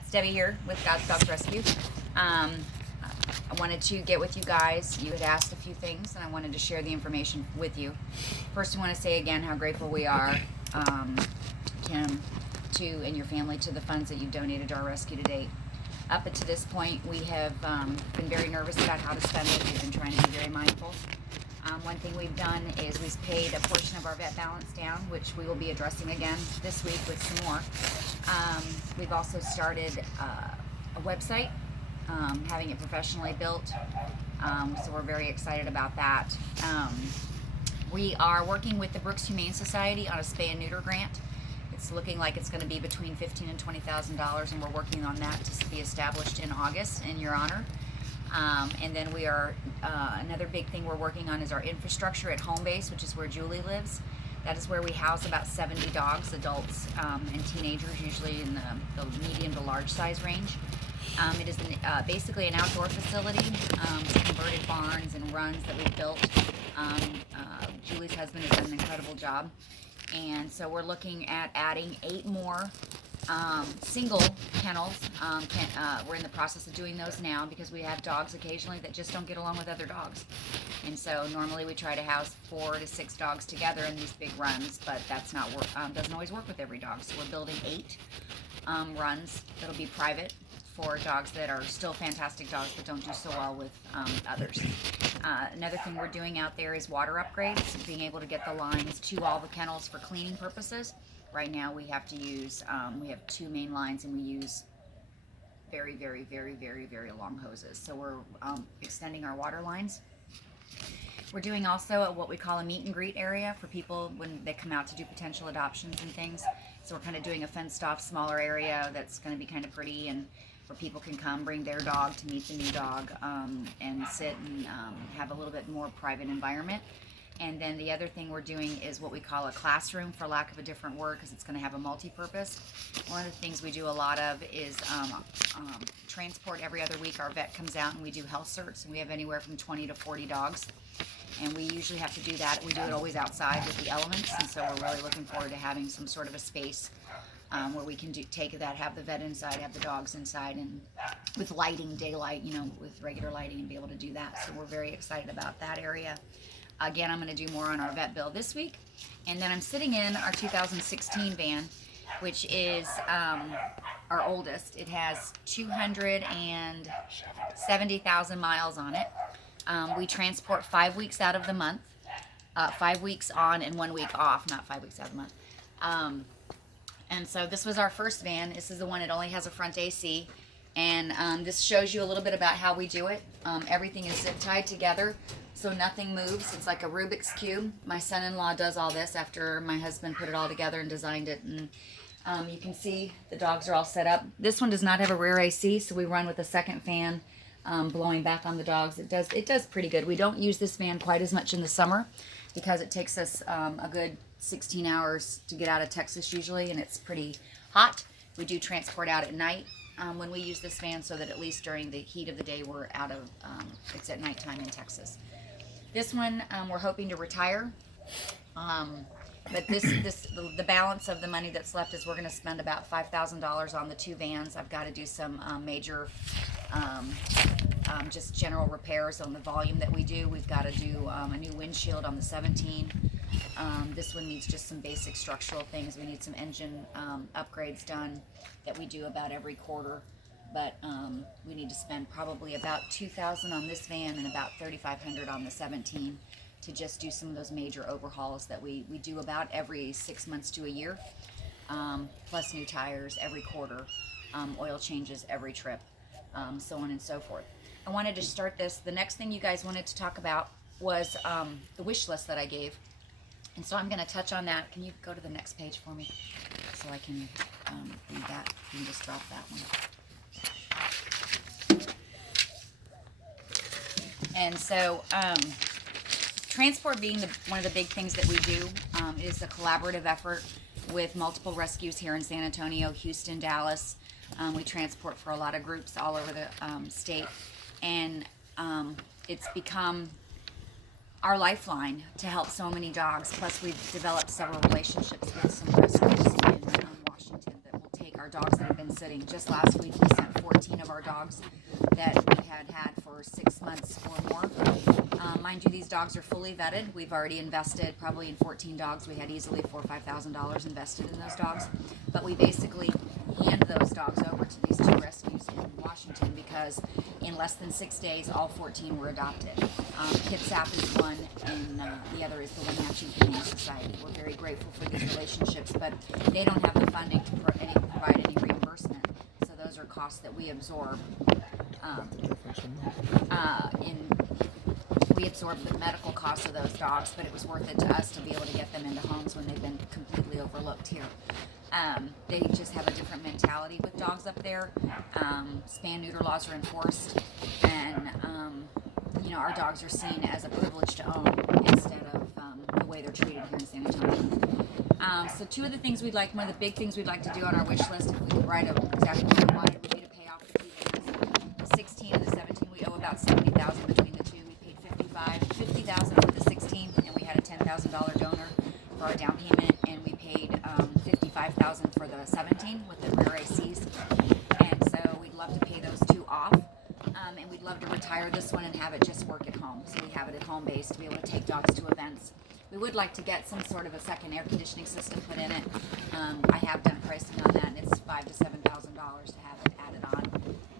It's Debbie here with God's Dogs Rescue. I wanted to get with you guys. You had asked a few things, and I wanted to share the information with you. First, I want to say again how grateful we are, Kim, to and your family, to the funds that you've donated to our rescue to date. Up to this point, we have been very nervous about how to spend it. We've been trying to be very mindful. One thing we've done is we've paid a portion of our vet balance down, which we will be addressing again this week with some more. We've also started a website, having it professionally built, so we're very excited about that. We are working with the Brooks Humane Society on a spay and neuter grant. It's looking like it's going to be between $15,000 and $20,000, and we're working on that to be established in August in your honor. And then we are, another big thing we're working on is our infrastructure at home base, which is where Julie lives. That is where we house about 70 dogs, adults and teenagers, usually in the medium to large size range. It is basically an outdoor facility, converted barns and runs that we've built. Julie's husband has done an incredible job. And so we're looking at adding 8 more single kennels. We're in the process of doing those now because we have dogs occasionally that just don't get along with other dogs. And so normally we try to house 4 to 6 dogs together in these big runs, but that's not doesn't always work with every dog. So we're building 8 runs that'll be private for dogs that are still fantastic dogs but don't do so well with others. Another thing we're doing out there is water upgrades, being able to get the lines to all the kennels for cleaning purposes. Right now we have to use, we have 2 main lines and we use very, very, very, very, very long hoses. So we're extending our water lines. We're doing also what we call a meet and greet area for people when they come out to do potential adoptions and things. So we're kind of doing a fenced off smaller area that's going to be kind of pretty, and where people can come bring their dog to meet the new dog and sit and have a little bit more private environment. And then the other thing we're doing is what we call a classroom, for lack of a different word, because it's going to have a multi-purpose. One of the things we do a lot of is transport every other week. Our vet comes out and we do health certs, and we have anywhere from 20 to 40 dogs. And we usually have to do that. We do it always outside with the elements, and so we're really looking forward to having some sort of a space where we can take that, have the vet inside, have the dogs inside, and with lighting, daylight, with regular lighting, and be able to do that. So we're very excited about that area. Again, I'm going to do more on our vet bill this week. And then I'm sitting in our 2016 van, which is our oldest. It has 270,000 miles on it. We transport 5 weeks out of the month, 5 weeks on and 1 week off, not 5 weeks out of the month. And so this was our first van. This is the one that only has a front AC. And this shows you a little bit about how we do it. Everything is zip tied together, so nothing moves. It's like a Rubik's Cube. My son-in-law does all this after my husband put it all together and designed it. And you can see the dogs are all set up. This one does not have a rear AC, so we run with a second fan blowing back on the dogs. It does pretty good. We don't use this van quite as much in the summer because it takes us a good 16 hours to get out of Texas usually, and it's pretty hot. We do transport out at night when we use this van, so that at least during the heat of the day we're out of, it's at nighttime in Texas. This one we're hoping to retire, but the balance of the money that's left is we're going to spend about $5,000 on the 2 vans. I've got to do some major just general repairs on the volume that we do. We've got to do a new windshield on the 17. This one needs just some basic structural things. We need some engine upgrades done that we do about every quarter. But we need to spend probably about $2,000 on this van and about $3,500 on the 17 to just do some of those major overhauls that we do about every 6 months to a year, plus new tires every quarter, oil changes every trip, so on and so forth. I wanted to start this. The next thing you guys wanted to talk about was the wish list that I gave. And so I'm going to touch on that. Can you go to the next page for me so I can read that? You can just drop that one. And so transport being one of the big things that we do is a collaborative effort with multiple rescues here in San Antonio, Houston, Dallas. We transport for a lot of groups all over the state. And it's become our lifeline to help so many dogs. Plus, we've developed several relationships with some rescues in Washington that will take take our dogs that have been sitting. Just last week we sent 14 of our dogs that we had for 6 months or more. Mind you, these dogs are fully vetted. We've already invested probably in 14 dogs. We had easily $4,000 or $5,000 invested in those dogs, but we basically hand those dogs over to these 2 rescues in Washington because in less than 6 days, all 14 were adopted. Kitsap is one, and the other is the Wenatchee Humane Society. We're very grateful for these relationships, but they don't have the funding to provide any reimbursement, so those are costs that we absorb. We absorb the medical costs of those dogs, but it was worth it to us to be able to get them into homes when they've been completely overlooked here. They just have a different mentality with dogs up there. Spay-neuter laws are enforced, and our dogs are seen as a privilege to own instead of the way they're treated here in San Antonio. So 2 of the things one of the big things we'd like to do on our wish list, if we could write out exactly what we wanted, would be to pay off the 2 vans. The 16 and the 17, we owe about $70,000 between the 2. We paid $50,000 for the 16, and we had a $10,000 donor for our down payment, and we paid $55,000 for the 17 with the rear ACs. And so we'd love to pay those 2 off. And we'd love to retire this one and have it just work at home. So we have it at home base to be able to take dogs to events. We would like to get some sort of a second air conditioning system put in it. I have done pricing on that, and it's $5,000 to $7,000 to have it added on.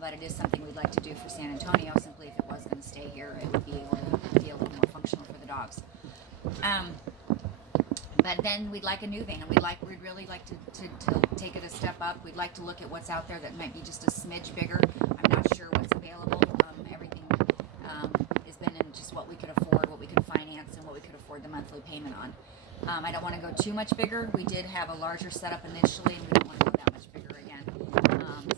But it is something we'd like to do for San Antonio. Simply, if it was going to stay here, it would be able to be a little more functional for the dogs. But then we'd like a new van, and we'd really like to take it a step up. We'd like to look at what's out there that might be just a smidge bigger. I'm not sure what's available. Everything has been in just what we could afford, what we could finance, and what we could afford the monthly payment on. I don't want to go too much bigger. We did have a larger setup initially, and we don't want to go that much bigger again.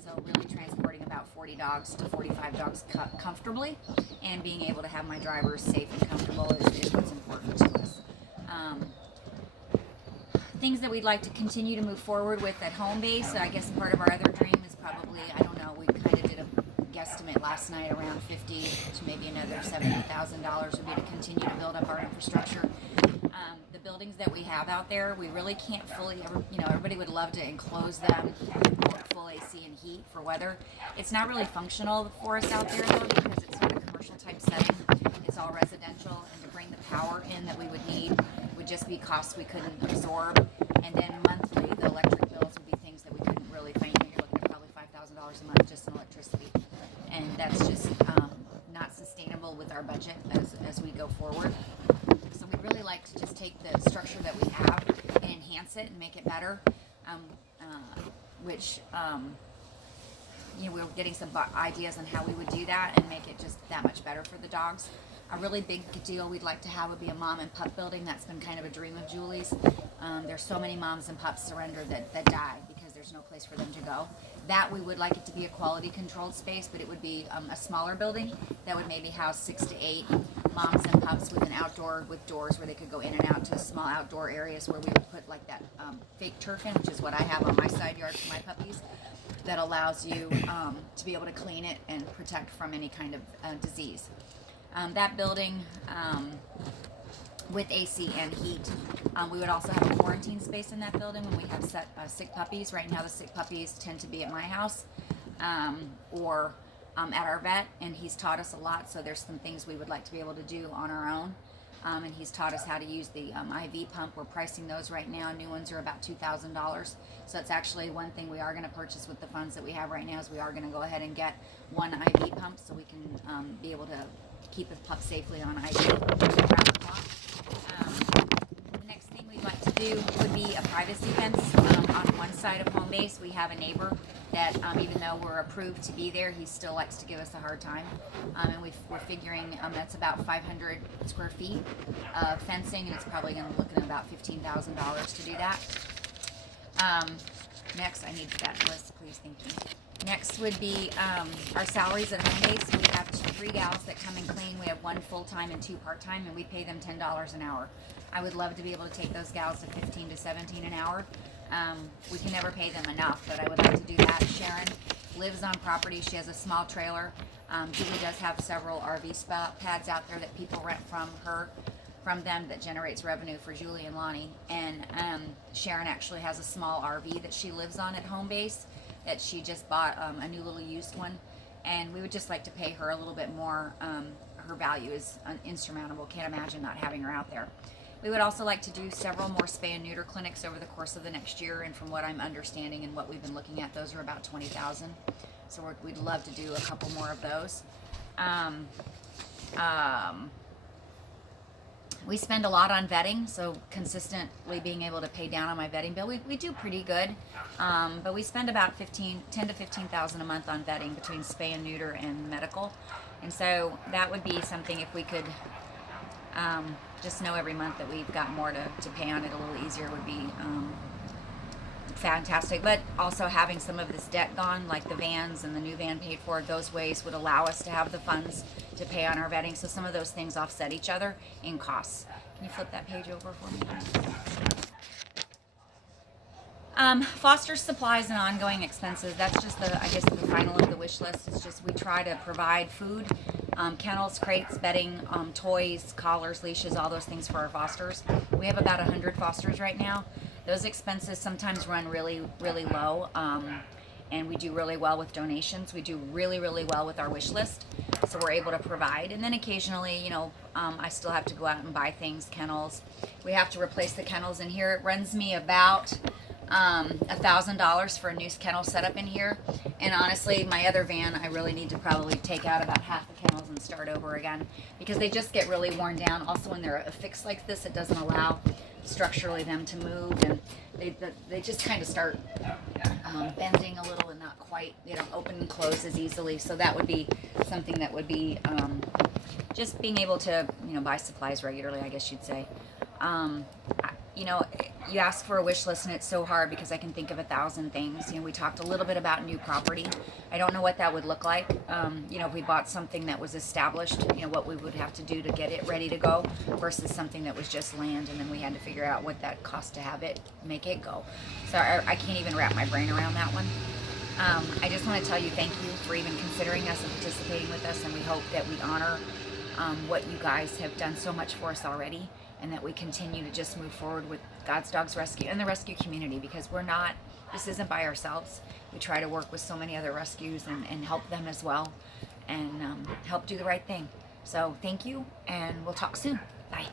So really transporting about 40 dogs to 45 dogs comfortably, and being able to have my drivers safe and comfortable is what's important to us. Things that we'd like to continue to move forward with at home base. I guess part of our other dream is probably, I don't know, we kind of did a guesstimate last night around $50,000 to maybe another $70,000 would be to continue to build up our infrastructure. The buildings that we have out there, we really can't fully everybody would love to enclose them with full AC and heat for weather. It's not really functional for us out there though, because it's not a commercial type setting. It's all residential, and to bring the power in that we would need would just be costs we couldn't absorb. And then monthly, the electric bills would be things that we couldn't really find. You're looking at probably $5,000 a month just in electricity, and that's just not sustainable with our budget as we go forward. So we'd really like to just take the structure that we have and enhance it and make it better, we're getting some ideas on how we would do that and make it just that much better for the dogs. A really big deal we'd like to have would be a mom and pup building. That's been kind of a dream of Julie's. There's so many moms and pups surrender that die because there's no place for them to go. That we would like it to be a quality controlled space, but it would be a smaller building that would maybe house 6 to 8 moms and pups with an outdoor with doors where they could go in and out to small outdoor areas where we would put like that fake turf in, which is what I have on my side yard for my puppies. That allows you to be able to clean it and protect from any kind of disease. That building with AC and heat. We would also have a quarantine space in that building when we have sick puppies. Right now the sick puppies tend to be at my house or at our vet, and he's taught us a lot, so there's some things we would like to be able to do on our own. And he's taught us how to use the IV pump. We're pricing those right now. New ones are about $2,000. So it's actually one thing we are going to purchase with the funds that we have right now is we are going to go ahead and get one IV pump so we can be able to keep a pup safely on IV around the clock. The next thing we'd like to do would be a privacy fence. On one side of home base, we have a neighbor that even though we're approved to be there, he still likes to give us a hard time. And we're figuring that's about 500 square feet of fencing, and it's probably going to look at about $15,000 to do that. Next, I need that list, please, thank you. Next would be our salaries at home base. We have 3 gals that come and clean. We have 1 full-time and 2 part-time, and we pay them $10 an hour. I would love to be able to take those gals to 15 to 17 an hour. We can never pay them enough, but I would like to do that. Sharon lives on property. She has a small trailer. Julie does have several RV pads out there that people rent from her. from them that generates revenue for Julie and Lonnie. And Sharon actually has a small RV that she lives on at home base that she just bought, a new little used one. And we would just like to pay her a little bit more. Her value is insurmountable. Can't imagine not having her out there. We would also like to do several more spay and neuter clinics over the course of the next year. And from what I'm understanding and what we've been looking at, those are about 20,000. So we'd love to do a couple more of those. We spend a lot on vetting, so consistently being able to pay down on my vetting bill. We do pretty good, but we spend about 10 to 15,000 a month on vetting between spay and neuter and medical. And so that would be something, if we could just know every month that we've got more to pay on it a little easier, would be fantastic. But also having some of this debt gone, like the vans and the new van paid for, those ways would allow us to have the funds to pay on our vetting. So some of those things offset each other in costs. Can you flip that page over for me? Foster supplies and ongoing expenses. That's just the final of the wish list. It's just we try to provide food, kennels, crates, bedding, toys, collars, leashes, all those things for our fosters. We have about 100 fosters right now. Those expenses sometimes run really, really low, and we do really well with donations. We do really, really well with our wish list, so we're able to provide. And then occasionally, I still have to go out and buy things, kennels. We have to replace the kennels in here. It runs me about $1,000 for a new kennel setup in here. And honestly, my other van, I really need to probably take out about half the kennels and start over again, because they just get really worn down. Also, when they're affixed like this, it doesn't allow structurally them to move, and they just kind of start bending a little and not quite, open and close as easily. So that would be something that would be just being able to, buy supplies regularly, I guess you'd say. You ask for a wish list, and it's so hard because I can think of 1,000 things. We talked a little bit about new property. I don't know what that would look like. If we bought something that was established, what we would have to do to get it ready to go versus something that was just land, and then we had to figure out what that cost to make it go. So I can't even wrap my brain around that one. I just want to tell you thank you for even considering us and participating with us, and we hope that we honor what you guys have done so much for us already, and that we continue to just move forward with God's Dogs Rescue and the rescue community, because this isn't by ourselves. We try to work with so many other rescues and help them as well, and help do the right thing. So thank you, and we'll talk soon. Bye.